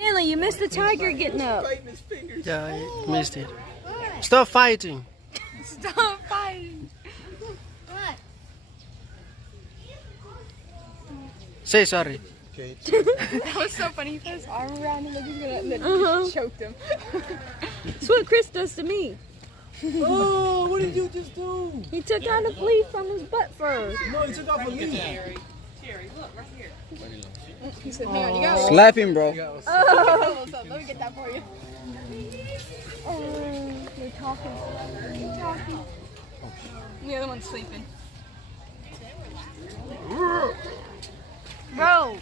Stanley, you missed the tiger getting up. Yeah, I missed it. Stop fighting. Stop fighting. Say sorry. That was so funny. He put his arm around him like he's gonna, and then he choked him. That's what Chris does to me. Oh, what did you just do? He took out a flea from his butt first. No, he took off a leaf. Terry, look right here. He said, "Hang on, you got Slap him, bro. oh. Let me get that for you." Oh, they're talking. They're talking. The other one's sleeping. Bro,